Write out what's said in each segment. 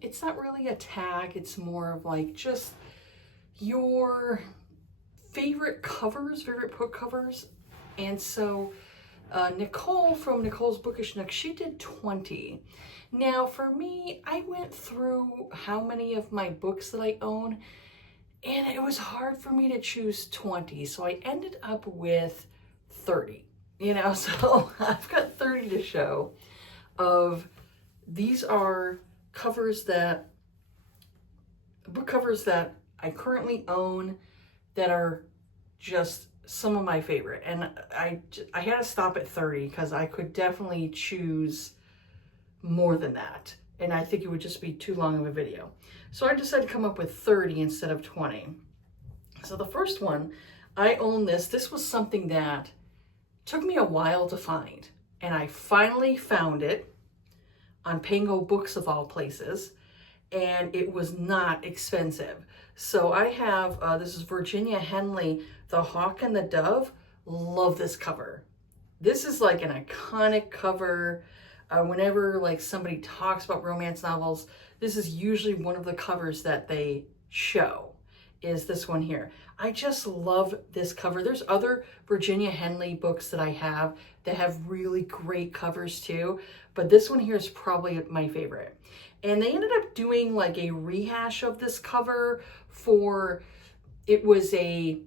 It's not really a tag, it's more of like just your favorite covers, favorite book covers. And so Nicole from Nicole's Bookish Nook, she did 20. Now for me, I went through how many of my books that I own, and it was hard for me to choose 20. So I ended up with 30, so I've got 30 to show of, these are book covers that I currently own that are just some of my favorite. And I had to stop at 30 because I could definitely choose more than that. And I think it would just be too long of a video. So I decided to come up with 30 instead of 20. So the first one, I own this. This was something that took me a while to find. And I finally found it on Pango Books of all places. And it was not expensive. So I have, this is Virginia Henley, The Hawk and the Dove. Love this cover. This is like an iconic cover. Whenever like somebody talks about romance novels, this is usually one of the covers that they show, is this one here. I just love this cover. There's other Virginia Henley books that I have that have really great covers too, but this one here is probably my favorite. And they ended up doing like a rehash of this cover it was a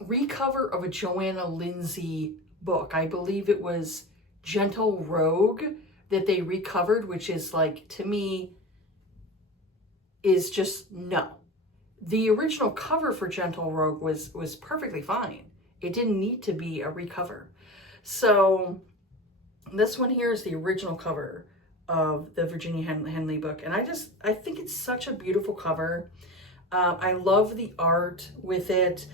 recover of a Joanna Lindsey book. I believe it was Gentle Rogue that they recovered, which is like, to me, is just no. The original cover for Gentle Rogue was perfectly fine. It didn't need to be a recover. So this one here is the original cover of the Virginia Henley book. And I think it's such a beautiful cover. I love the art with it.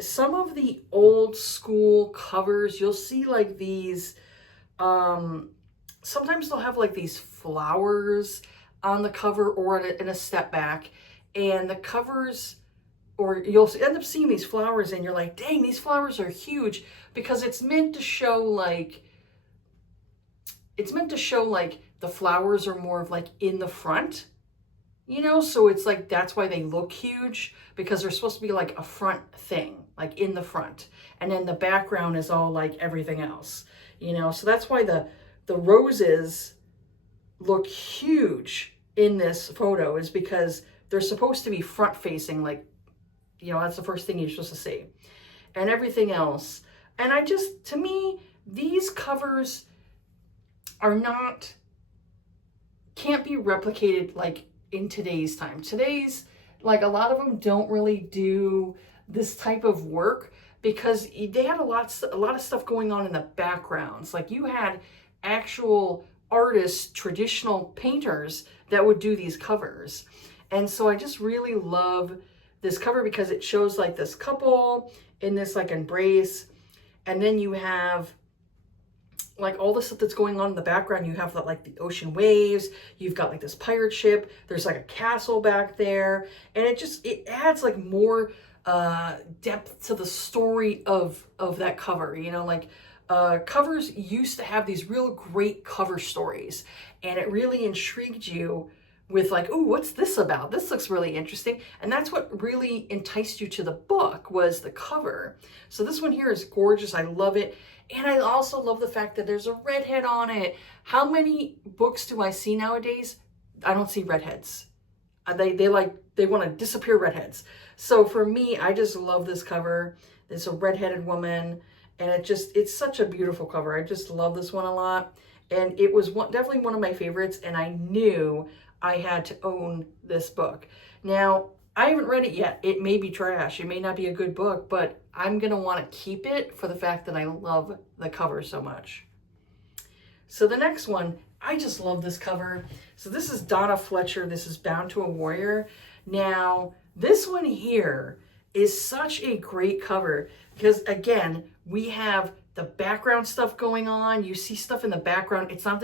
Some of the old school covers, you'll see like these, sometimes they'll have like these flowers on the cover or in a step back, and the covers, or you'll end up seeing these flowers and you're like, dang, these flowers are huge, because it's meant to show like the flowers are more of like in the front, so it's like, that's why they look huge, because they're supposed to be like a front thing, like in the front, and then the background is all like everything else, so that's why the roses look huge in this photo, is because they're supposed to be front facing, like, that's the first thing you're supposed to see, and everything else. And to me, these covers can't be replicated like in today's time. Today's, like, a lot of them don't really do this type of work because they had a lot of stuff going on in the backgrounds. Like, you had actual artists, traditional painters that would do these covers. And so I just really love this cover because it shows like this couple in this like embrace, and then you have like all the stuff that's going on in the background. You have like the ocean waves, you've got like this pirate ship, there's like a castle back there, and it adds like more depth to the story of that cover. Covers used to have these real great cover stories, and it really intrigued you with like, oh, what's this about? This looks really interesting. And that's what really enticed you to the book, was the cover. So this one here is gorgeous. I love it. And I also love the fact that there's a redhead on it. How many books do I see nowadays? I don't see redheads. They want to disappear redheads. So for me, I just love this cover. It's a redheaded woman, and it's such a beautiful cover. I just love this one a lot. And it was definitely one of my favorites, and I knew I had to own this book. Now, I haven't read it yet. It may be trash. It may not be a good book, but I'm going to want to keep it for the fact that I love the cover so much. So the next one, I just love this cover. So this is Donna Fletcher. This is Bound to a Warrior. Now, this one here is such a great cover because, again, we have the background stuff going on. You see stuff in the background. It's not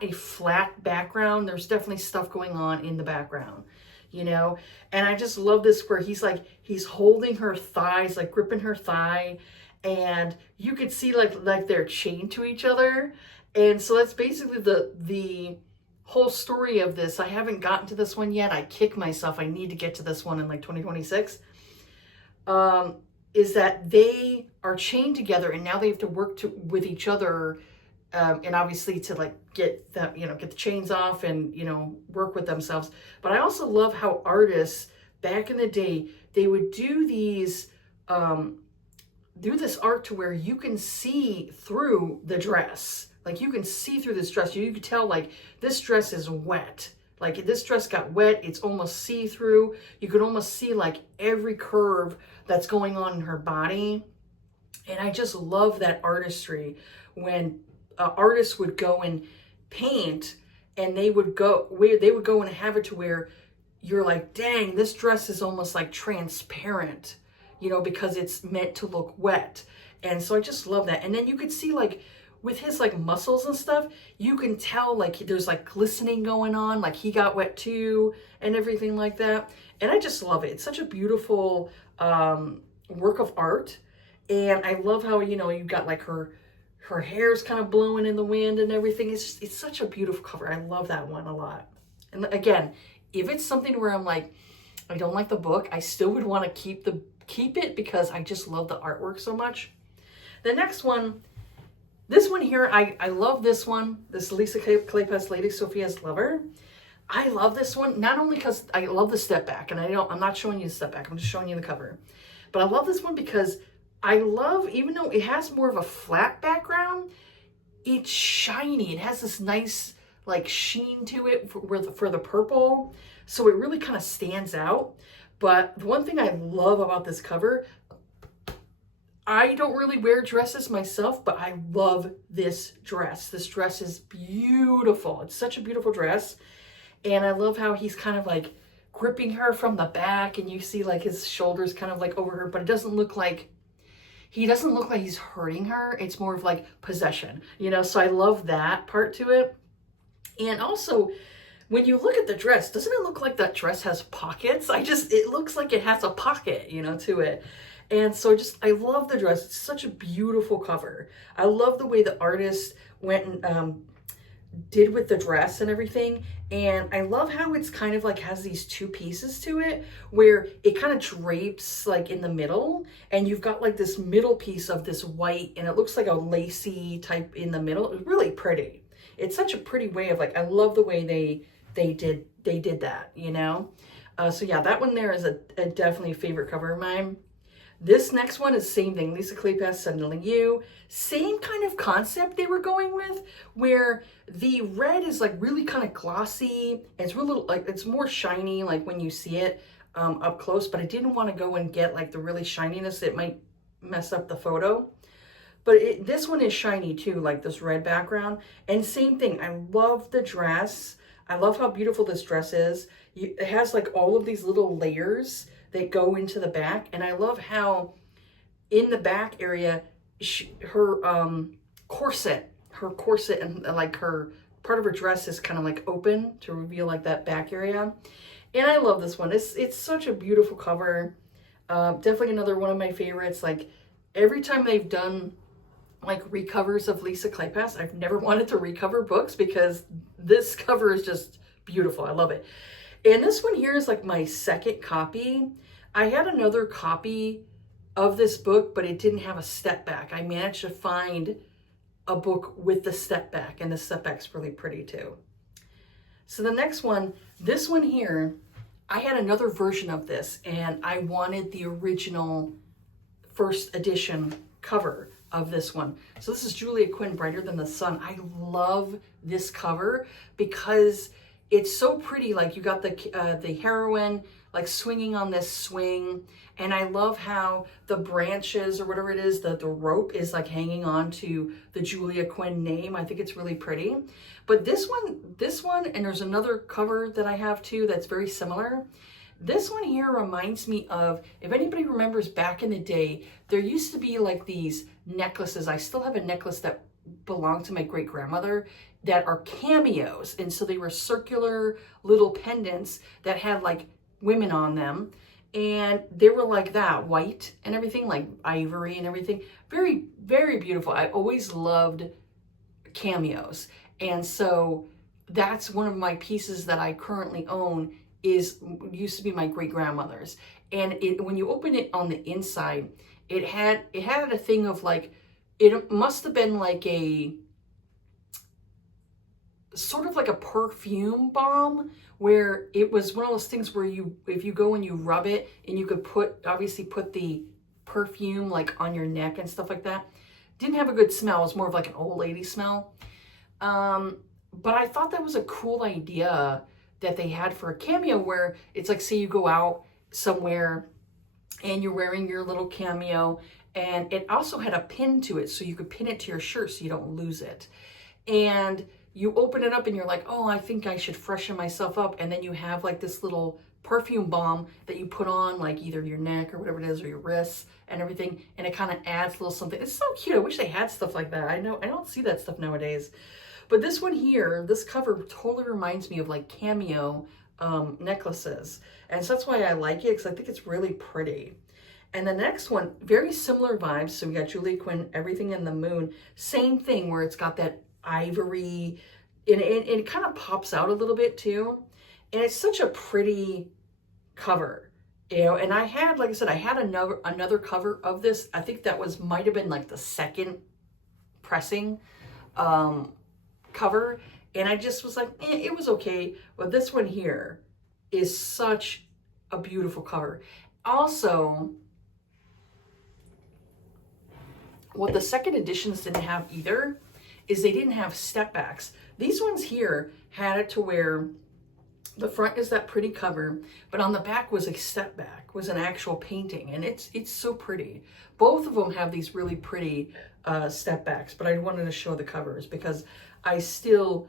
a flat background. There's definitely stuff going on in the background, and I just love this where he's holding her thighs, like gripping her thigh, and you could see like they're chained to each other. And so that's basically the whole story of this, I haven't gotten to this one yet. I kick myself. I need to get to this one in like 2026. Is that they are chained together and now they have to work with each other, and obviously to like get the, get the chains off and, work with themselves. But I also love how artists back in the day, they would do these, do this art to where you can see through the dress. Like you can see through this dress. You can tell like this dress is wet. Like this dress got wet. It's almost see-through. You could almost see like every curve that's going on in her body. And I just love that artistry when artists would go and paint, and they would go and have it to where you're like, dang, this dress is almost like transparent, because it's meant to look wet. And so I just love that. And then you could see like with his like muscles and stuff, you can tell like there's like glistening going on, like he got wet too and everything like that. And I just love it. It's such a beautiful work of art. And I love how, you've got like her hair's kind of blowing in the wind and everything. It's such a beautiful cover. I love that one a lot. And again, if it's something where I'm like, I don't like the book, I still would want to keep it because I just love the artwork so much. The next one, this one here, I love this one. This Lisa Kleypas, Lady Sophia's Lover. I love this one, not only because I love the step back, and I'm not showing you the step back, I'm just showing you the cover. But I love this one because I love, even though it has more of a flat background, it's shiny. It has this nice like sheen to it for the purple. So it really kind of stands out. But the one thing I love about this cover, I don't really wear dresses myself, but I love this dress. This dress is beautiful. It's such a beautiful dress. And I love how he's kind of like gripping her from the back, and you see like his shoulders kind of like over her, but it doesn't look like, he doesn't look like he's hurting her. It's more of like possession, so I love that part to it. And also, when you look at the dress, doesn't it look like that dress has pockets? It looks like it has a pocket, to it. And so I love the dress. It's such a beautiful cover. I love the way the artist went and did with the dress and everything. And I love how it's kind of like has these two pieces to it where it kind of drapes like in the middle, and you've got like this middle piece of this white, and it looks like a lacy type in the middle. It's really pretty. It's such a pretty way of like, I love the way they did that, so yeah, that one there is a definitely a favorite cover of mine. This next one is same thing, Lisa Kleypas, Suddenly You. Same kind of concept they were going with, where the red is like really kind of glossy. It's really like, it's more shiny like when you see it up close, but I didn't want to go and get like the really shininess. It might mess up the photo. But this one is shiny too, like this red background. And same thing, I love the dress. I love how beautiful this dress is. It has like all of these little layers that go into the back. And I love how in the back area, her corset and like her part of her dress is kind of like open to reveal like that back area. And I love this one. It's such a beautiful cover. Definitely another one of my favorites. Like every time they've done like recovers of Lisa Kleypas, I've never wanted to recover books because this cover is just beautiful. I love it. And this one here is like my second copy. I had another copy of this book, but it didn't have a step back. I managed to find a book with the step back, and the step back's really pretty too. So the next one, this one here, I had another version of this, and I wanted the original first edition cover of this one. So this is Julia Quinn, Brighter Than the Sun. I love this cover because it's so pretty. Like you got the heroine like swinging on this swing, and I love how the branches or whatever it is, the rope is like hanging on to the Julia Quinn name. I think it's really pretty. But this one, and there's another cover that I have too that's very similar. This one here reminds me of, if anybody remembers back in the day, there used to be like these necklaces. I still have a necklace that belonged to my great grandmother that are cameos. And so they were circular little pendants that had like women on them. And they were like that, white and everything, like ivory and everything. Very, very beautiful. I always loved cameos. And so that's one of my pieces that I currently own, used to be my great grandmother's. And when you open it on the inside, it had a thing of like, it must have been like a sort of like a perfume bomb, where it was one of those things where if you go and you rub it, and you could obviously put the perfume like on your neck and stuff like that. Didn't have a good smell. It was more of like an old lady smell. But I thought that was a cool idea that they had for a cameo, where it's like, say you go out somewhere and you're wearing your little cameo, and it also had a pin to it, so you could pin it to your shirt so you don't lose it. And you open it up and you're like, oh, I think I should freshen myself up. And then you have like this little perfume bomb that you put on like either your neck or whatever it is, or your wrists and everything. And it kind of adds a little something. It's so cute. I wish they had stuff like that. I know I don't see that stuff nowadays. But this one here, this cover totally reminds me of like cameo necklaces. And so that's why I like it, because I think it's really pretty. And the next one, very similar vibes. So we got Julia Quinn, Everything in the Moon. Same thing, where it's got that ivory, and it kind of pops out a little bit too. And it's such a pretty cover, you know. And I had, like I said, I had another cover of this. I think that might have been like the second pressing cover. And I just was like, it was okay. But this one here is such a beautiful cover. Also, what the second editions didn't have either is they didn't have step backs. These ones here had it to where the front is that pretty cover, but on the back was a step back, was an actual painting, and it's so pretty. Both of them have these really pretty step backs, but I wanted to show the covers because I still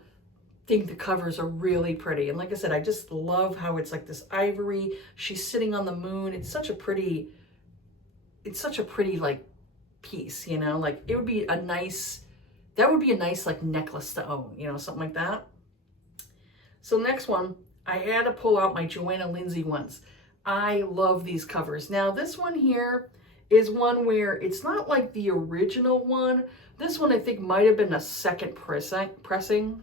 think the covers are really pretty. And like I said, I just love how it's like this ivory. She's sitting on the moon. It's such a pretty like piece, you know. Like it would be a nice, that would be a nice like necklace to own, you know, something like that. So next one, I had to pull out my Joanna Lindsey ones. I love these covers. Now this one here is one where it's not like the original one. This one I think might have been a second pressing,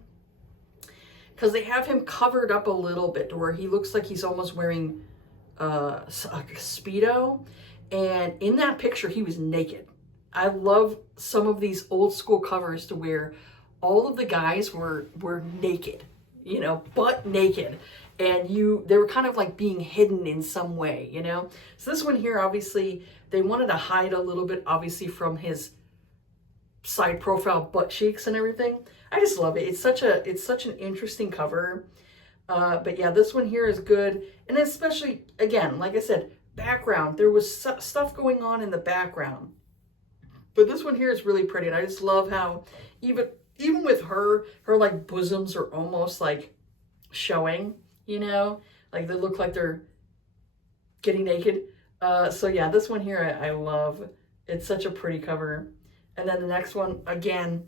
because they have him covered up a little bit to where he looks like he's almost wearing a Speedo. And in that picture, he was naked. I love some of these old school covers to where all of the guys were naked, you know, butt naked. And they were kind of like being hidden in some way, you know. So this one here, obviously, they wanted to hide a little bit, obviously, from his side profile butt cheeks and everything. I just love it. It's such an interesting cover. But yeah, this one here is good. And especially, again, like I said, background. There was stuff going on in the background. But this one here is really pretty. And I just love how even with her like bosoms are almost like showing, you know, like they look like they're getting naked. So yeah, this one here I love. It's such a pretty cover. And then the next one, again,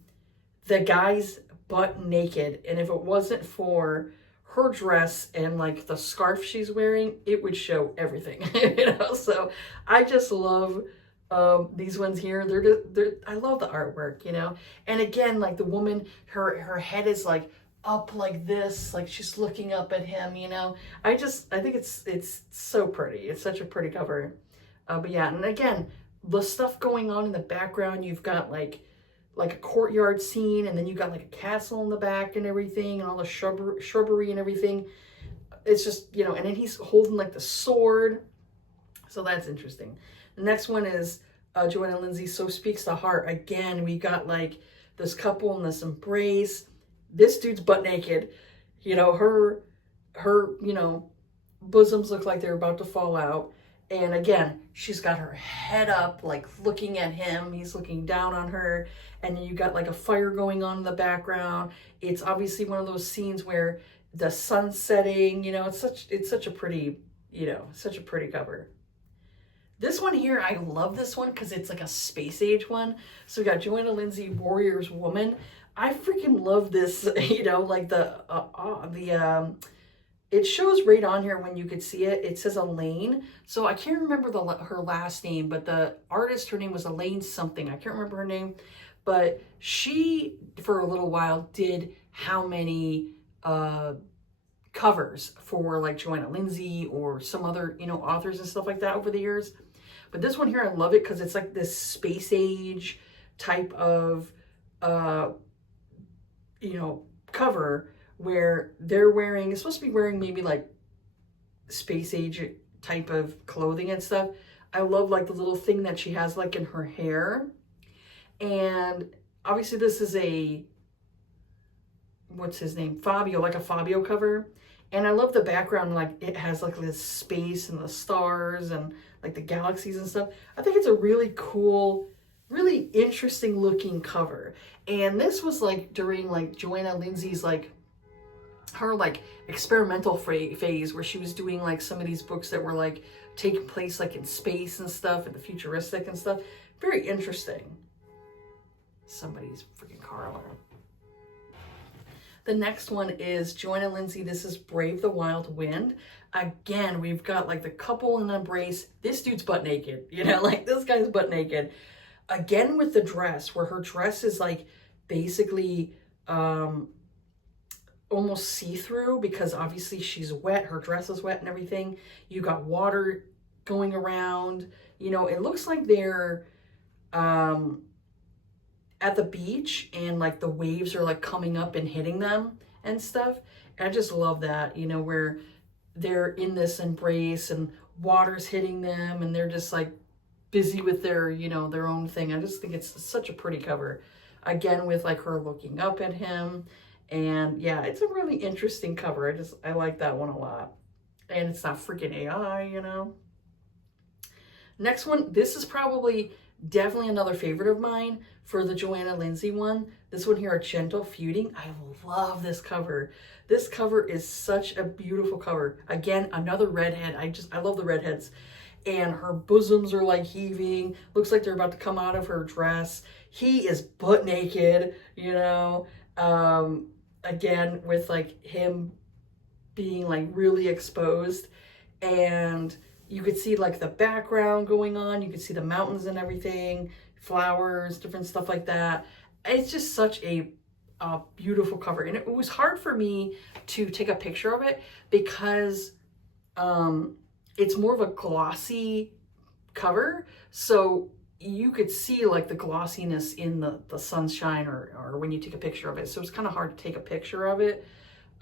the guy's butt naked. And if it wasn't for her dress and like the scarf she's wearing, it would show everything, you know. So I just love these ones here. I love the artwork, you know. And again, like the woman, her head is like up like this, like she's looking up at him, you know. I think it's so pretty. It's such a pretty cover. But yeah, and again, the stuff going on in the background, you've got like a courtyard scene, and then you got like a castle in the back and everything, and all the shrubbery and everything. It's just, you know, and then he's holding like the sword. So that's interesting. The next one is Joanna Lindsey, So Speaks the Heart. Again, we got like this couple in this embrace. This dude's butt naked. You know, her, you know, bosoms look like they're about to fall out. And again, she's got her head up, like looking at him. He's looking down on her. And then you got like a fire going on in the background. It's obviously one of those scenes where the sun's setting, you know, it's such a pretty, you know, such a pretty cover. This one here, I love this one because it's like a space age one. So we got Joanna Lindsey, Warrior's Woman. I freaking love this, you know, like it shows right on here when you could see it. It says Elaine. So I can't remember her last name, but the artist, her name was Elaine something. I can't remember her name. But she, for a little while, did How Many covers for like Joanna Lindsey or some other, you know, authors and stuff like that over the years. But this one here, I love it because it's like this space age type of, you know, cover where they're wearing, it's supposed to be wearing maybe like space age type of clothing and stuff. I love like the little thing that she has like in her hair. And obviously this is a, what's his name? Fabio, like a Fabio cover. And I love the background, like it has like this space and the stars and like the galaxies and stuff. I think it's a really cool, really interesting looking cover. And this was like during like Joanna Lindsey's like her like experimental phase where she was doing like some of these books that were like taking place like in space and stuff and the futuristic and stuff. Very interesting. Somebody's freaking car alarm. The next one is Joanna Lindsey. This is Brave the Wild Wind. Again, we've got like the couple in embrace. This dude's butt naked, you know, like this guy's butt naked. Again with the dress, where her dress is like basically almost see-through because obviously she's wet. Her dress is wet and everything. You got water going around. You know, it looks like they're at the beach and like the waves are like coming up and hitting them and stuff. And I just love that, you know, where they're in this embrace and water's hitting them and they're just like busy with their, you know, their own thing. I just think it's such a pretty cover. Again, with like her looking up at him. And yeah, it's a really interesting cover. I like that one a lot. And it's not freaking AI, you know. Next one, this is probably definitely another favorite of mine for the Joanna Lindsey one. This one here, A Gentle Feuding. I love this cover. This cover is such a beautiful cover. Again, another redhead. I love the redheads. And her bosoms are like heaving. Looks like they're about to come out of her dress. He is butt naked, you know. Again, with like him being like really exposed. And you could see like the background going on. You could see the mountains and everything, flowers, different stuff like that. It's just such a beautiful cover. And it was hard for me to take a picture of it because it's more of a glossy cover. So you could see like the glossiness in the sunshine or when you take a picture of it. So it's kind of hard to take a picture of it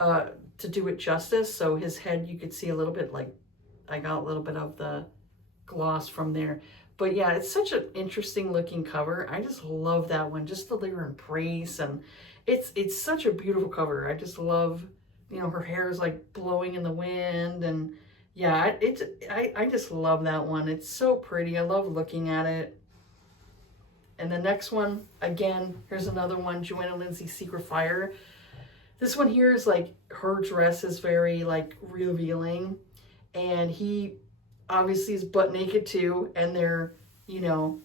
to do it justice. So his head, you could see a little bit, like I got a little bit of the gloss from there. But yeah, it's such an interesting looking cover. I just love that one. Just the their embrace, and it's such a beautiful cover. I just love, you know, her hair is like blowing in the wind, and yeah, I just love that one. It's so pretty. I love looking at it. And the next one, again, here's another one, Joanna Lindsey, Secret Fire. This one here is like, her dress is very like revealing, and he obviously is butt naked too, and they're, you know,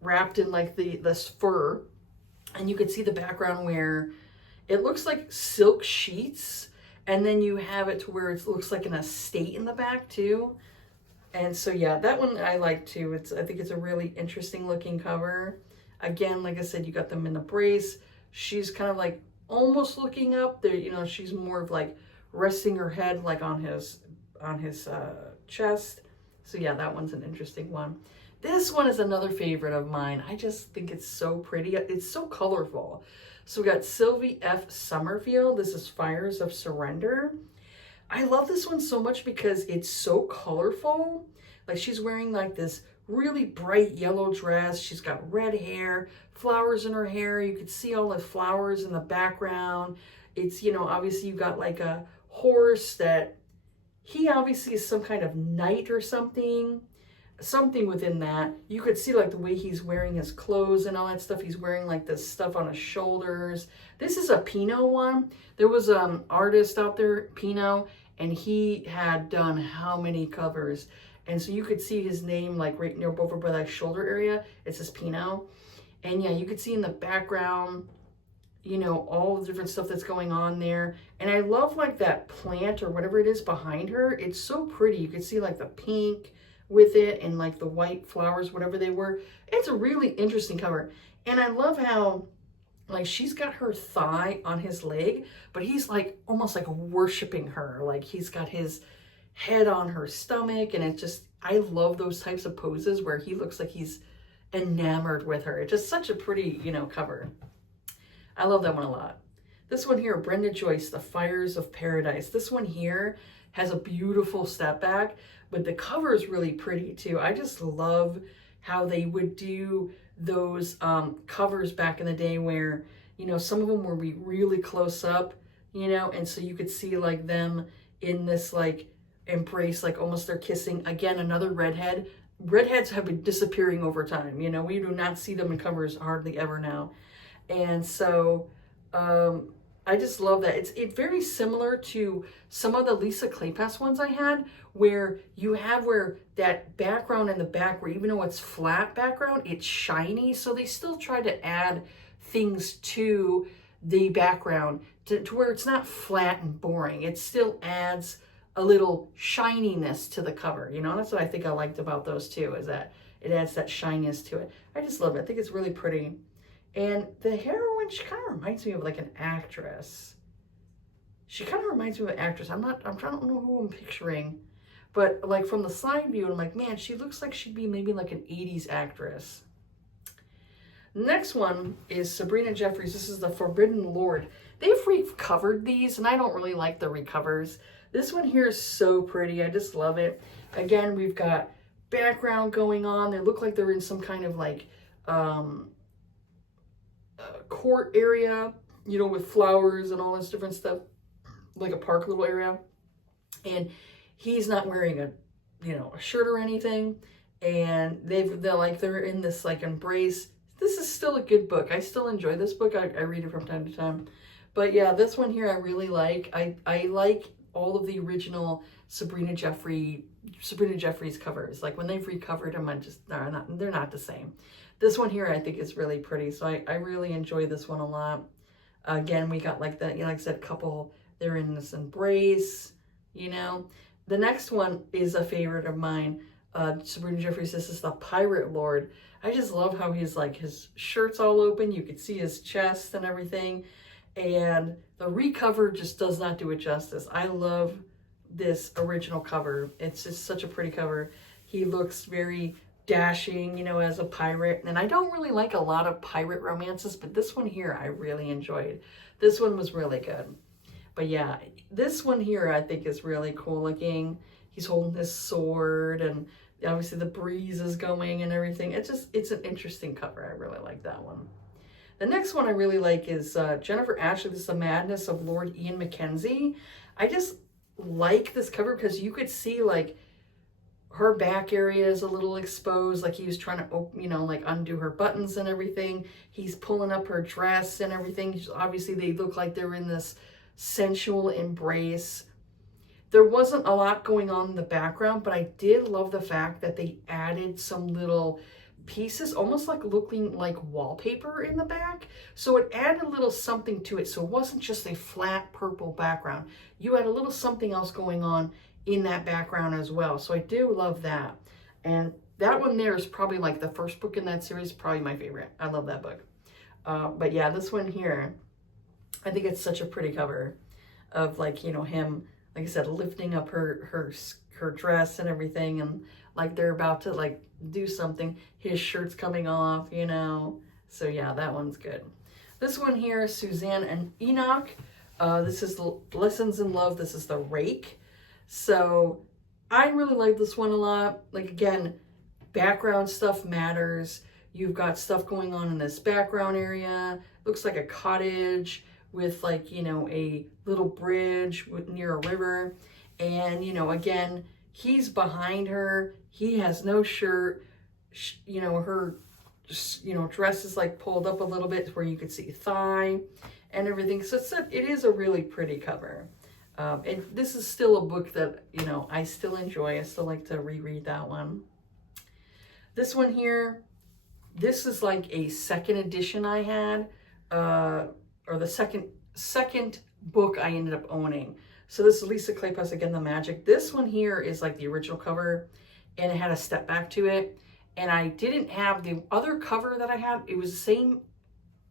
wrapped in like this fur, and you can see the background where it looks like silk sheets, and then you have it to where it looks like an estate in the back too. And so yeah, that one I like too. I think it's a really interesting looking cover. Again, like I said, you got them in a brace. She's kind of like almost looking up there, you know, she's more of like resting her head like on his chest. So yeah, that one's an interesting one. This one is another favorite of mine. I just think it's so pretty. It's so colorful. So we got Sylvie F. Summerfield. This is Fires of Surrender. I love this one so much because it's so colorful. Like she's wearing like this really bright yellow dress. She's got red hair, flowers in her hair. You could see all the flowers in the background. It's, you know, obviously you got like a horse that he obviously is some kind of knight or something within that. You could see like the way he's wearing his clothes and all that stuff. He's wearing like this stuff on his shoulders. This is a Pinot one. There was an artist out there, Pinot, and he had done how many covers. And so you could see his name like right near over by that shoulder area. It says Pinot. And yeah, you could see in the background, you know, all the different stuff that's going on there. And I love like that plant or whatever it is behind her. It's so pretty. You could see like the pink with it and like the white flowers, whatever they were. It's a really interesting cover. And I love how like she's got her thigh on his leg, but he's like almost like worshiping her. Like he's got his head on her stomach, and it just, I love those types of poses where he looks like he's enamored with her. It's just such a pretty, you know, cover. I love that one a lot. This one here, Brenda Joyce, The Fires of Paradise. This one here has a beautiful step back, but the cover is really pretty too. I just love how they would do those covers back in the day where, you know, some of them would be really close up, you know, and so you could see like them in this like embrace, like almost they're kissing. Again, another redhead. Redheads have been disappearing over time. You know, we do not see them in covers hardly ever now. And so I just love that. It's very similar to some of the Lisa Kleypas ones I had, where you have where that background in the back, where even though it's flat background, it's shiny. So they still try to add things to the background to where it's not flat and boring. It still adds a little shininess to the cover. You know, that's what I think I liked about those too, is that it adds that shininess to it. I just love it. I think it's really pretty. And the heroine, she kind of reminds me of like an actress. She kind of reminds me of an actress. I'm trying to know who I'm picturing. But like from the side view, I'm like, man, she looks like she'd be maybe like an 80s actress. Next one is Sabrina Jeffries. This is The Forbidden Lord. They've recovered these, and I don't really like the recovers. This one here is so pretty. I just love it. Again, we've got background going on. They look like they're in some kind of like court area, you know, with flowers and all this different stuff, like a park little area. And he's not wearing a, you know, a shirt or anything. And they're in this like embrace. This is still a good book. I still enjoy this book. I read it from time to time. But yeah, this one here I really like. I like all of the original Sabrina Jeffries covers. Like when they've recovered them, they're not the same. This one here I think is really pretty. So I really enjoy this one a lot. Again, we got like that, you know, like I said, couple, they're in this embrace, you know. The next one is a favorite of mine. Sabrina Jeffries, this is The Pirate Lord. I just love how he's like, his shirt's all open. You could see his chest and everything. And the recover just does not do it justice. I love this original cover. It's just such a pretty cover. He looks very dashing, you know, as a pirate. And I don't really like a lot of pirate romances, but this one here I really enjoyed. This one was really good. But yeah, this one here I think is really cool looking. He's holding his sword, and obviously the breeze is going and everything. It's an interesting cover. I really like that one. The next one I really like is Jennifer Ashley. This is The Madness of Lord Ian Mackenzie. I just like this cover because you could see like her back area is a little exposed, like he was trying to, you know, like undo her buttons and everything. He's pulling up her dress and everything. Obviously, they look like they're in this sensual embrace. There wasn't a lot going on in the background, but I did love the fact that they added some little pieces, almost like looking like wallpaper in the back. So it added a little something to it. So it wasn't just a flat purple background. You had a little something else going on in that background as well. So I do love that. And that one there is probably like the first book in that series, probably my favorite. I love that book. But yeah, this one here, I think it's such a pretty cover of like, you know, him, like I said, lifting up her dress and everything, and like they're about to like do something. His shirt's coming off, you know. So yeah, that one's good. This one here, Suzanne and Enoch. This is Lessons in Love. This is The Rake. So I really like this one a lot. Like again, background stuff matters. You've got stuff going on in this background area. Looks like a cottage with like, you know, a little bridge near a river. And, you know, again, he's behind her. He has no shirt. You know, her, you know, dress is like pulled up a little bit where you could see thigh and everything. So it is a really pretty cover. And this is still a book that, you know, I still enjoy. I still like to reread that one. This one here, this is like a second edition I had, or the second book I ended up owning. So this is Lisa Kleypas, again, The Magic. This one here is like the original cover, and it had a step back to it. And I didn't have the other cover that I had. It was the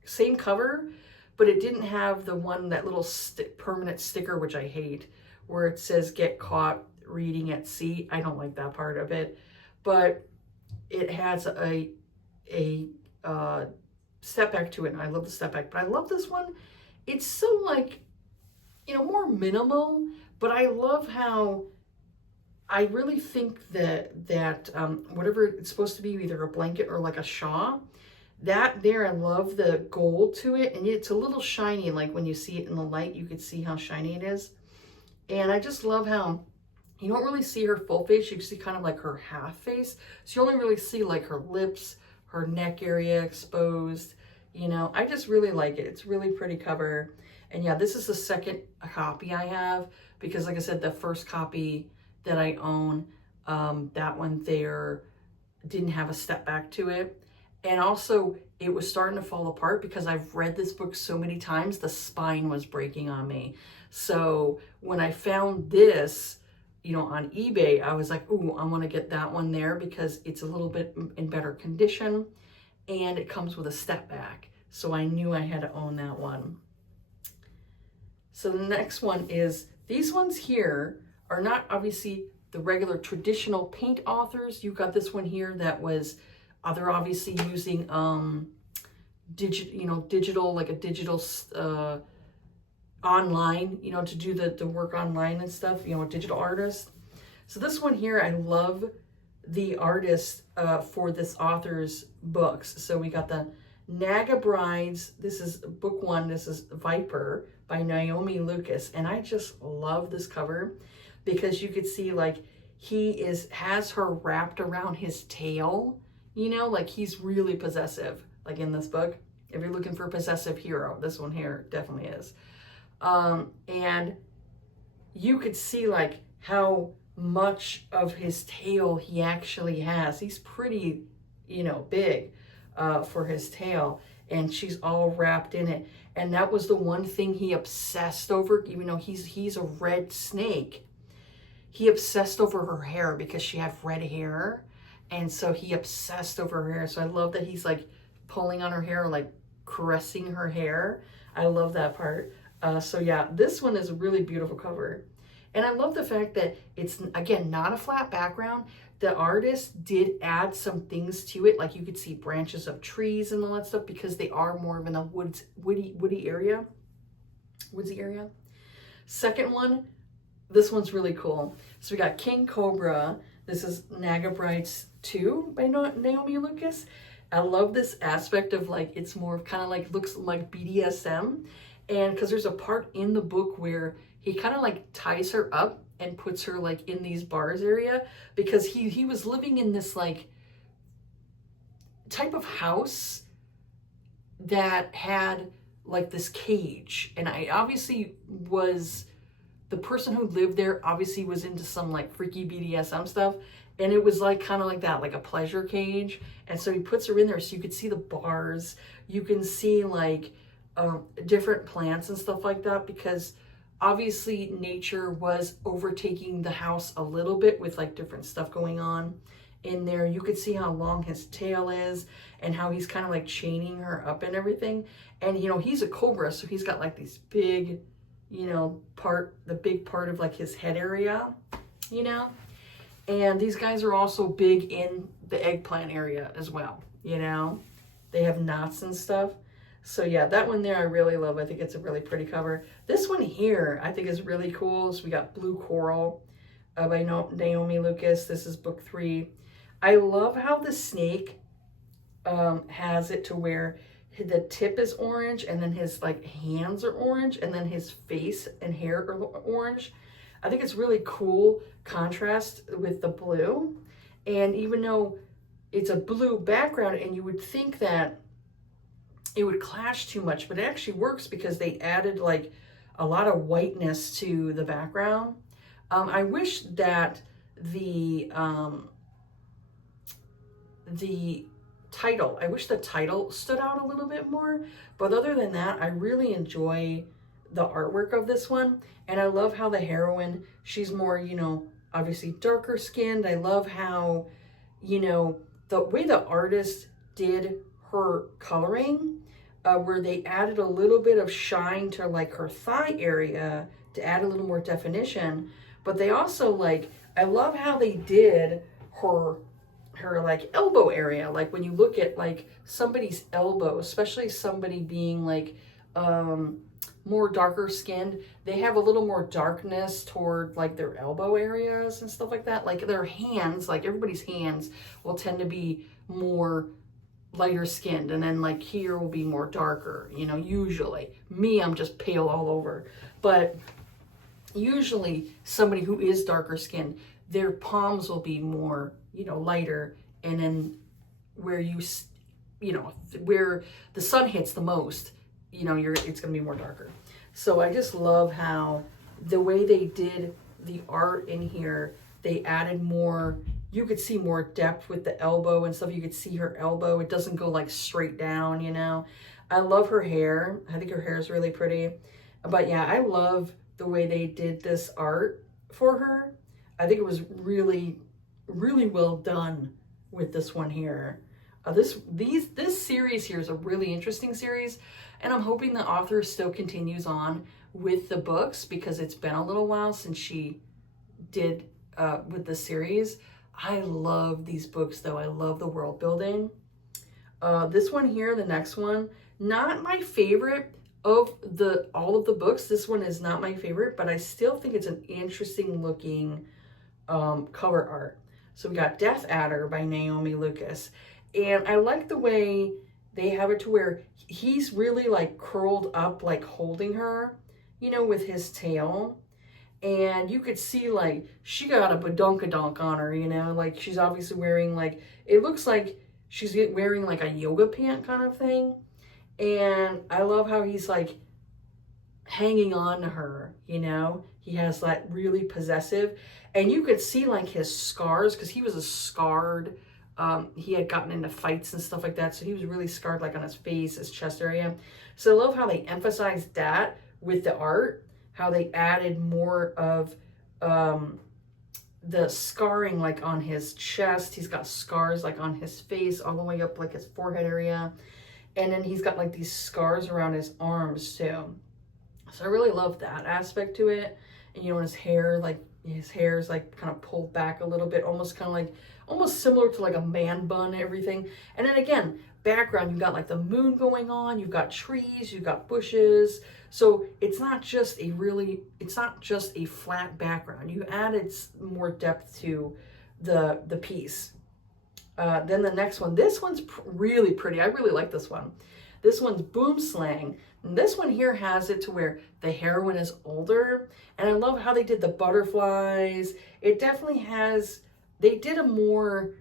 same cover, but it didn't have the one, that little permanent sticker, which I hate, where it says "Get Caught Reading at Sea." I don't like that part of it, but it has a step back to it, and I love the step back. But I love this one. It's so like, more minimal, but I love how I really think that whatever it's supposed to be, either a blanket or like a shawl, that there, I love the gold to it, and it's a little shiny, like when you see it in the light, you could see how shiny it is. And I just love how you don't really see her full face, you see kind of like her half face, so you only really see like her lips, her neck area exposed. I just really like it. It's really pretty cover. And yeah, this is the second copy I have, because like I said, the first copy that I own, that one there didn't have a step back to it. And also it was starting to fall apart because I've read this book so many times, the spine was breaking on me. So when I found this, on eBay, I was like, ooh, I want to get that one there because it's a little bit in better condition and it comes with a step back. So I knew I had to own that one. So the next one is, these ones here are not obviously the regular traditional paint authors. You got this one here that was, they're obviously using digital, like a digital online, to do the work online and stuff, a digital artist. So this one here, I love the artist for this author's books. So we got the Naga Brides. This is book 1. This is Viper by Naomi Lucas. And I just love this cover because you could see like he has her wrapped around his tail, like he's really possessive, like in this book. If you're looking for a possessive hero, this one here definitely is. And you could see like how much of his tail he actually has. He's pretty, big for his tail, and she's all wrapped in it. And that was the one thing he obsessed over, even though he's a red snake. He obsessed over her hair because she had red hair. And so he obsessed over her hair. So I love that he's like pulling on her hair, like caressing her hair. I love that part. So yeah, this one is a really beautiful cover. And I love the fact that it's, again, not a flat background. The artist did add some things to it. Like you could see branches of trees and all that stuff because they are more of in a woodsy area. Second one, this one's really cool. So we got King Cobra. This is Naga Brides 2 by Naomi Lucas. I love this aspect of like, it's more of kind of like, looks like BDSM. And because there's a part in the book where he kind of like ties her up and puts her like in these bars area, because he was living in this like type of house that had like this cage. And I obviously was, the person who lived there obviously was into some like freaky BDSM stuff. And it was like kind of like that, like a pleasure cage. And so he puts her in there so you could see the bars. You can see like different plants and stuff like that, because obviously nature was overtaking the house a little bit with like different stuff going on in there. You could see how long his tail is and how he's kind of like chaining her up and everything. And he's a cobra, so he's got like these big, the big part of like his head area, and these guys are also big in the eggplant area as well. They have knots and stuff. So yeah, that one there I really love. I think it's a really pretty cover. This one here I think is really cool. So we got Blue Coral by Naomi Lucas. This is book 3. I love how the snake has it to where the tip is orange, and then his like hands are orange, and then his face and hair are orange. I think it's really cool contrast with the blue. And even though it's a blue background and you would think that it would clash too much, but it actually works because they added like a lot of whiteness to the background. I wish that the title stood out a little bit more, but other than that, I really enjoy the artwork of this one. And I love how the heroine, she's more, obviously darker skinned. I love how, the way the artist did her coloring, where they added a little bit of shine to like her thigh area to add a little more definition. But they also like, I love how they did her like elbow area. Like when you look at like somebody's elbow, especially somebody being like more darker skinned, they have a little more darkness toward like their elbow areas and stuff like that. Like their hands, like everybody's hands will tend to be more lighter skinned, and then like here will be more darker, you know, usually. Me, I'm just pale all over. But usually somebody who is darker skinned, their palms will be more, you know, lighter, and then where you know, where the sun hits the most, you know, it's going to be more darker. So I just love how the way they did the art in here, they added more, you could see more depth with the elbow and stuff. You could see her elbow. It doesn't go like straight down, you know. I love her hair. I think her hair is really pretty. But yeah, I love the way they did this art for her. I think it was really, really well done with this one here. This series here is a really interesting series, and I'm hoping the author still continues on with the books, because it's been a little while since she did with the series. I love these books though. I love the world building. This one here, the next one, not my favorite of all of the books. This one is not my favorite, but I still think it's an interesting looking cover art. So we got Death Adder by Naomi Lucas. And I like the way they have it to where he's really like curled up, like holding her, you know, with his tail. And you could see like she got a badunkadunk on her, you know, like she's obviously wearing like, it looks like she's wearing like a yoga pant kind of thing. And I love how he's like hanging on to her, you know, he has that really possessive, and you could see like his scars, because he was a scarred, he had gotten into fights and stuff like that, so he was really scarred like on his face, his chest area. So I love how they emphasized that with the art, how they added more of the scarring like on his chest. He's got scars like on his face all the way up like his forehead area, and then he's got like these scars around his arms too. So I really love that aspect to it. And you know, his hair is like kind of pulled back a little bit, almost kind of like, almost similar to like a man bun and everything. And then again, background, you've got like the moon going on, you've got trees, you've got bushes. So it's not just a flat background. You added more depth to the piece. Then the next one, this one's really pretty. I really like this one. This one's Boomslang. And this one here has it to where the heroine is older. And I love how they did the butterflies. It definitely has, they did a more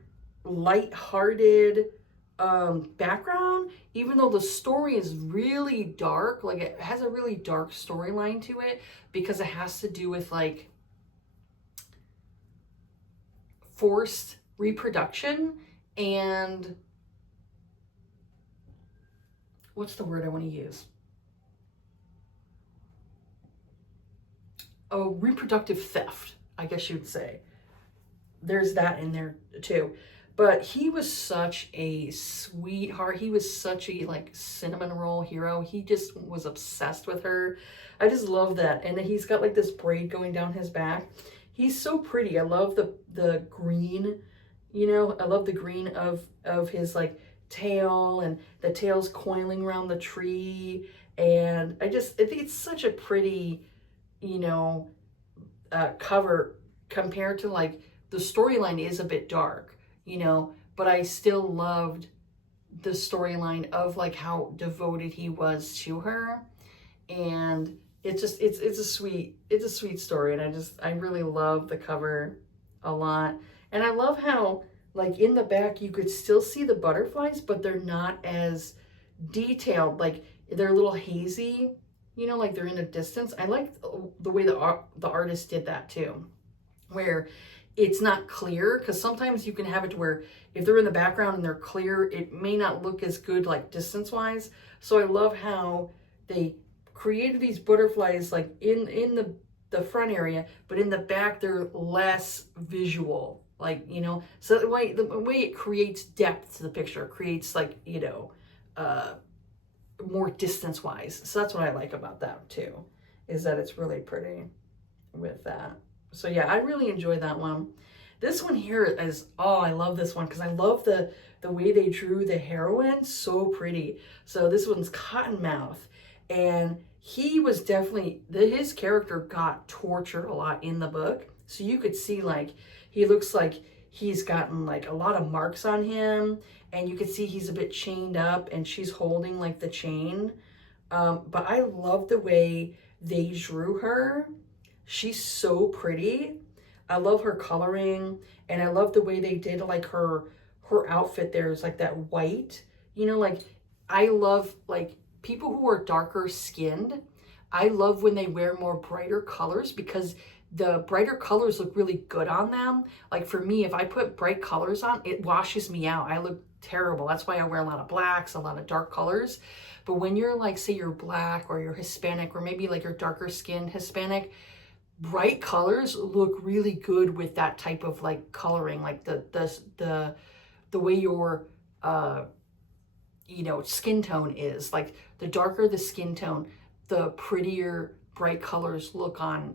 light-hearted background, even though the story is really dark. Like it has a really dark storyline to it, because it has to do with like forced reproduction and what's the word I want to use? Oh, reproductive theft, I guess you'd say. There's that in there too. But he was such a sweetheart. He was such a like cinnamon roll hero. He just was obsessed with her. I just love that. And he's got like this braid going down his back. He's so pretty. I love the green, you know, I love the green of his like tail, and the tail's coiling around the tree. And I think it's such a pretty, you know, cover compared to like the storyline is a bit dark, you know, but I still loved the storyline of like how devoted he was to her. And it's just, it's a sweet story. And I really love the cover a lot. And I love how like in the back, you could still see the butterflies, but they're not as detailed. Like they're a little hazy, you know, like they're in a distance. I like the way the artist did that too, where it's not clear, because sometimes you can have it to where if they're in the background and they're clear, it may not look as good like distance wise. So I love how they created these butterflies like in the front area, but in the back they're less visual, like, you know, so the way it creates depth to the picture, creates like, you know, more distance wise. So that's what I like about that too, is that it's really pretty with that. So yeah, I really enjoy that one. This one here is, oh, I love this one because I love the way they drew the heroine. So pretty. So this one's Cottonmouth, and he was definitely, his character got tortured a lot in the book. So you could see like, he looks like he's gotten like a lot of marks on him, and you can see he's a bit chained up, and she's holding like the chain. But I love the way they drew her. She's so pretty. I love her coloring, and I love the way they did like her outfit. There's like that white, you know, like I love like people who are darker skinned. I love when they wear more brighter colors because the brighter colors look really good on them. Like for me, if I put bright colors on, it washes me out. I look terrible. That's why I wear a lot of blacks, a lot of dark colors. But when you're like, say you're black or you're Hispanic, or maybe like you're darker skinned Hispanic, bright colors look really good with that type of like coloring, like the way your you know, skin tone is. Like the darker the skin tone, the prettier bright colors look on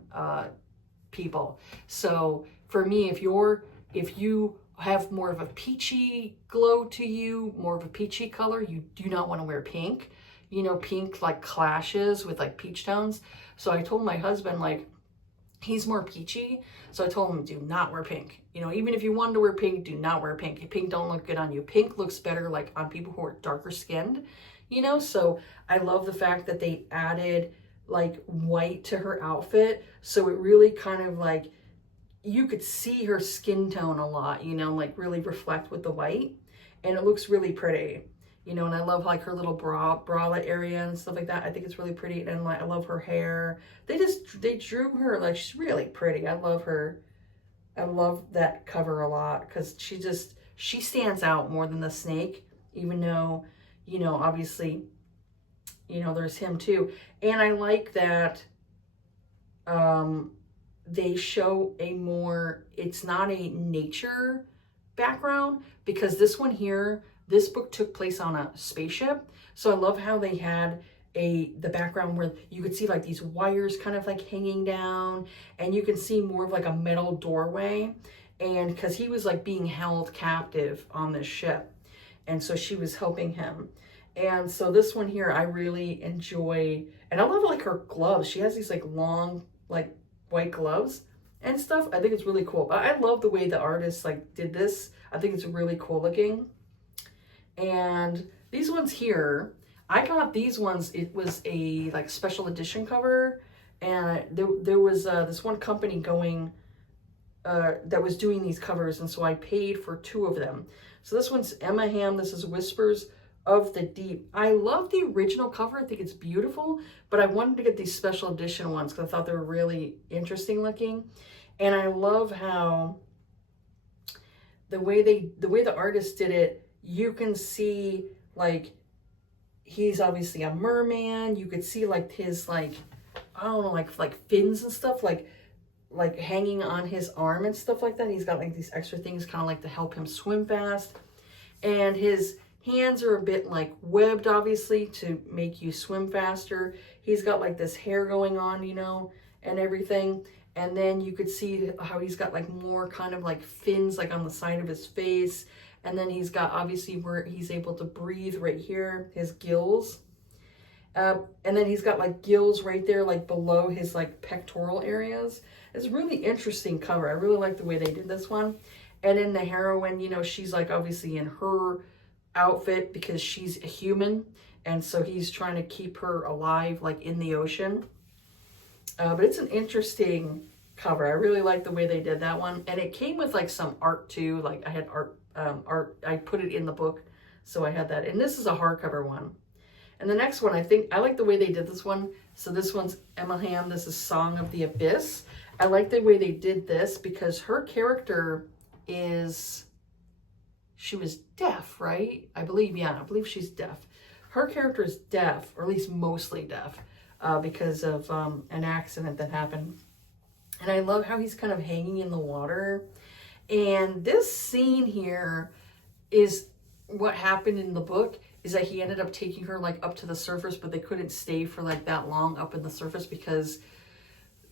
people. So for me, if you have more of a peachy glow to you, more of a peachy color, you do not want to wear pink. You know, pink like clashes with like peach tones. So I told my husband, like, he's more peachy, so I told him, do not wear pink. You know, even if you wanted to wear pink, do not wear pink. Pink don't look good on you. Pink looks better like on people who are darker skinned, you know? So I love the fact that they added like white to her outfit. So it really kind of like, you could see her skin tone a lot, you know, like really reflect with the white, and it looks really pretty. You know, and I love like her little bralette area and stuff like that. I think it's really pretty, and like I love her hair. They drew her like, she's really pretty. I love her. I love that cover a lot because she stands out more than the snake, even though, you know, obviously, you know, there's him too. And I like that they show a more, it's not a nature background, because this one here, this book took place on a spaceship. So I love how they had the background where you could see like these wires kind of like hanging down, and you can see more of like a metal doorway. And because he was like being held captive on this ship, and so she was helping him. And so this one here, I really enjoy, and I love like her gloves. She has these like long, like white gloves and stuff. I think it's really cool. But I love the way the artist like did this. I think it's really cool looking. And these ones here, I got these ones, it was a like special edition cover, and there was this one company going that was doing these covers, and so I paid for 2 of them. So this one's Emma Hamm, this is Whispers of the Deep. I love the original cover, I think it's beautiful, but I wanted to get these special edition ones because I thought they were really interesting looking. And I love how the way the artist did it, you can see like he's obviously a merman. You could see like his like, I don't know, like fins and stuff like hanging on his arm and stuff like that. He's got like these extra things kind of like to help him swim fast. And his hands are a bit like webbed, obviously, to make you swim faster. He's got like this hair going on, you know, and everything. And then you could see how he's got like more kind of like fins like on the side of his face. And then he's got obviously where he's able to breathe right here, his gills. And then he's got like gills right there, like below his like pectoral areas. It's a really interesting cover. I really like the way they did this one. And in the heroine, you know, she's like obviously in her outfit because she's a human. And so he's trying to keep her alive like in the ocean. But it's an interesting cover. I really like the way they did that one. And it came with like some art too. Like I had art, I put it in the book. So I had that. And this is a hardcover one. And the next one, I like the way they did this one. So this one's Emma Hamm. This is Song of the Abyss. I like the way they did this because her character she was deaf, right? I believe she's deaf. Her character is deaf, or at least mostly deaf, because of an accident that happened. And I love how he's kind of hanging in the water. And this scene here is what happened in the book. is that he ended up taking her like up to the surface, but they couldn't stay for like that long up in the surface because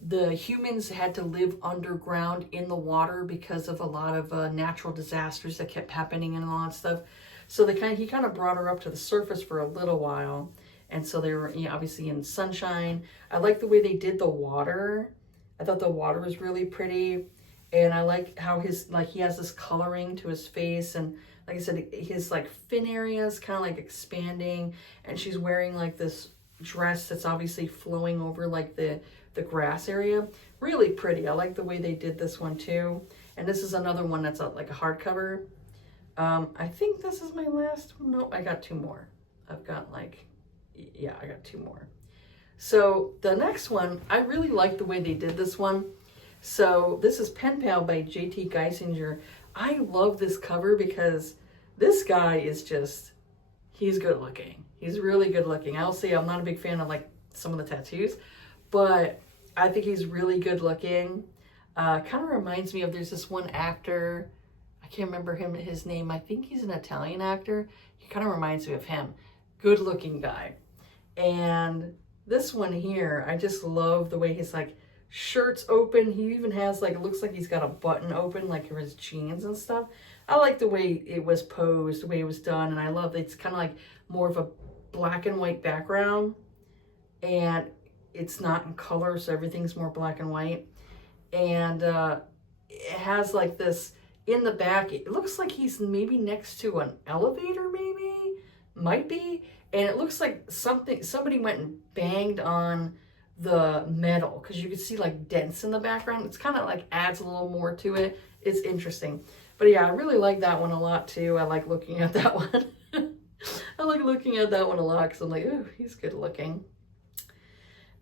the humans had to live underground in the water because of a lot of natural disasters that kept happening and all that stuff. So he kind of brought her up to the surface for a little while. And so they were, you know, obviously in sunshine. I like the way they did the water. I thought the water was really pretty. And I like how he has this coloring to his face. And like I said, his like fin area is kind of like expanding. And she's wearing like this dress that's obviously flowing over like the grass area. Really pretty. I like the way they did this one too. And this is another one that's like a hardcover. I think this is my last one. No, I got two more. I've got like, yeah, I got two more. So the next one, I really like the way they did this one. So this is Pen Pal by J.T. Geisinger. I love this cover because this guy is just, he's good looking. He's really good looking. I'll say I'm not a big fan of like some of the tattoos, but I think he's really good looking. Kind of reminds me of, there's this one actor, I can't remember his name. I think he's an Italian actor. He kind of reminds me of him. Good looking guy. And this one here, I just love the way his like shirt's open. He even has like, it looks like he's got a button open like for his jeans and stuff. I like the way it was posed, the way it was done. And I love that it's kind of like more of a black and white background. And it's not in color, so everything's more black and white. And it has like this in the back. It looks like he's maybe next to an elevator, maybe, might be. And it looks like somebody went and banged on the metal because you can see like dents in the background. It's kind of like adds a little more to it. It's interesting. But yeah, I really like that one a lot too. I like looking at that one. I like looking at that one a lot because I'm like, ooh, he's good looking.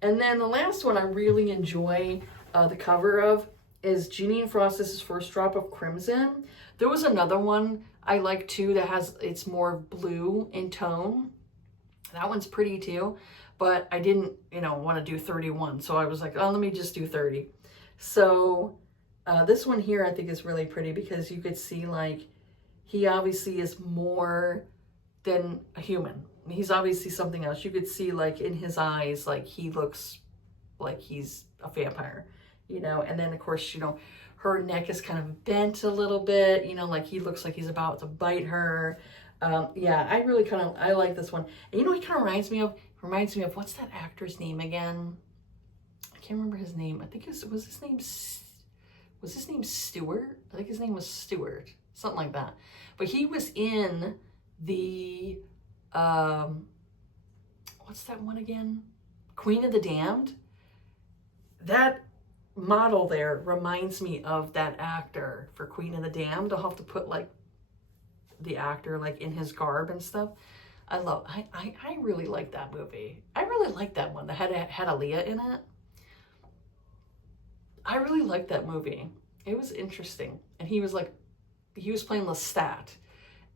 And then the last one I really enjoy the cover of is Jeanine Frost's First Drop of Crimson. There was another one I like too that it's more blue in tone. That one's pretty too, but I didn't, want to do 31. So I was like, oh, let me just do 30. So this one here I think is really pretty because you could see like he obviously is more than a human. He's obviously something else. You could see like in his eyes, like he looks like he's a vampire, and then of course, her neck is kind of bent a little bit, like he looks like he's about to bite her. Yeah, I like this one. And he kind of reminds me of, what's that actor's name again? I can't remember his name. I think was his name Stewart? I think his name was Stewart, something like that. But he was in the, what's that one again? Queen of the Damned. That model there reminds me of that actor for Queen of the Damned. I'll have to put like the actor like in his garb and stuff. I really like that movie. I really like that one that had Aaliyah in it. I really liked that movie. It was interesting. And he was playing Lestat,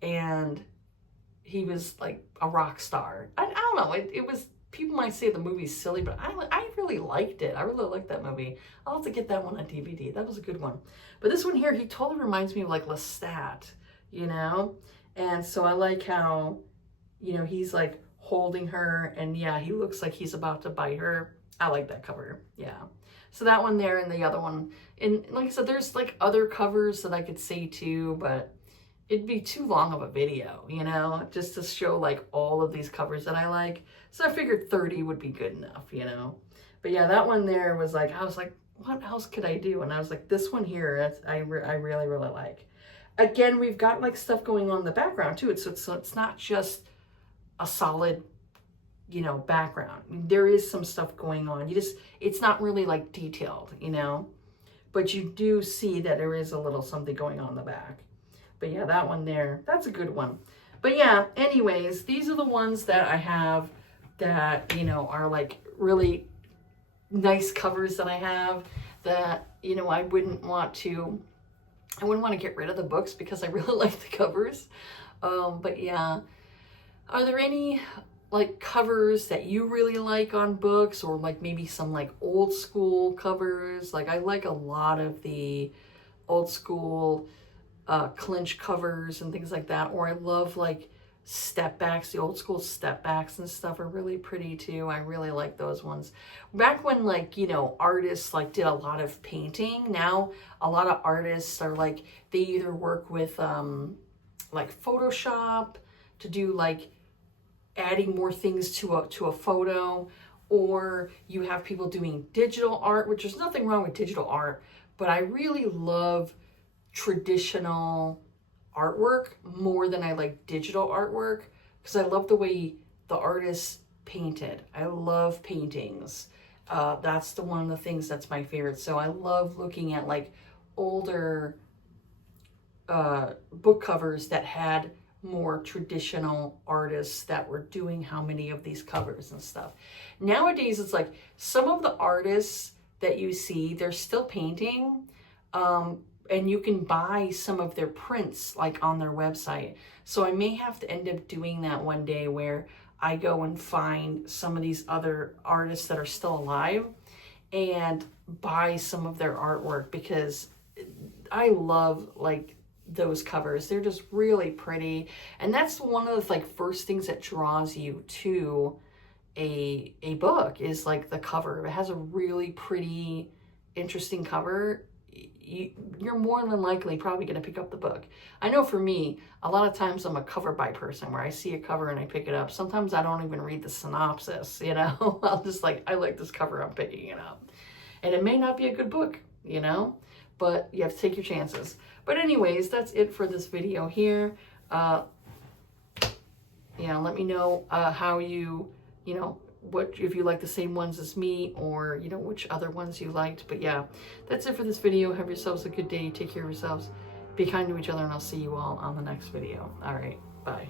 and he was like a rock star. I don't know. It was, people might say the movie's silly, but I really liked it. I really liked that movie. I'll have to get that one on DVD. That was a good one. But this one here, he totally reminds me of like Lestat, And so I like how, he's like holding her, and yeah, he looks like he's about to bite her. I like that cover. Yeah. So that one there and the other one. And like I said, there's like other covers that I could say too, but it'd be too long of a video, just to show like all of these covers that I like. So I figured 30 would be good enough, But yeah, that one there was like, I was like, what else could I do? And I was like, this one here, I really, really like. Again, we've got like stuff going on in the background too. So it's not just a solid, background. There is some stuff going on. It's not really like detailed, but you do see that there is a little something going on in the back. But yeah, that one there, that's a good one. But yeah, anyways, these are the ones that I have that, are like really nice covers that I have that, I wouldn't want to get rid of the books because I really like the covers. But yeah, are there any like covers that you really like on books, or like maybe some like old school covers? Like I like a lot of the old school clinch covers and things like that. Or I love like step backs, the old school step backs and stuff are really pretty too. I really like those ones. Back when, like, you know, artists like did a lot of painting, now a lot of artists are like, they either work with like Photoshop to do like adding more things to a photo, or you have people doing digital art, which there's nothing wrong with digital art, but I really love traditional artwork more than I like digital artwork, because I love the way the artists painted. I love paintings. That's one of the things that's my favorite. So I love looking at like older book covers that had more traditional artists that were doing how many of these covers and stuff. Nowadays, it's like some of the artists that you see, they're still painting, and you can buy some of their prints like on their website. So I may have to end up doing that one day, where I go and find some of these other artists that are still alive and buy some of their artwork, because I love like those covers. They're just really pretty, and that's one of the like first things that draws you to a book, is like the cover. If it has a really pretty, interesting cover, you're more than likely probably going to pick up the book. I know for me, a lot of times I'm a cover by person, where I see a cover and I pick it up. Sometimes I don't even read the synopsis, you know. I'll just like, I like this cover, I'm picking it up. And it may not be a good book, you know, but you have to take your chances. But anyways, that's it for this video here. Yeah, let me know how you know, what, if you like the same ones as me, or, you know, which other ones you liked. But yeah, that's it for this video. Have yourselves a good day. Take care of yourselves. Be kind to each other, and I'll see you all on the next video. All right, bye.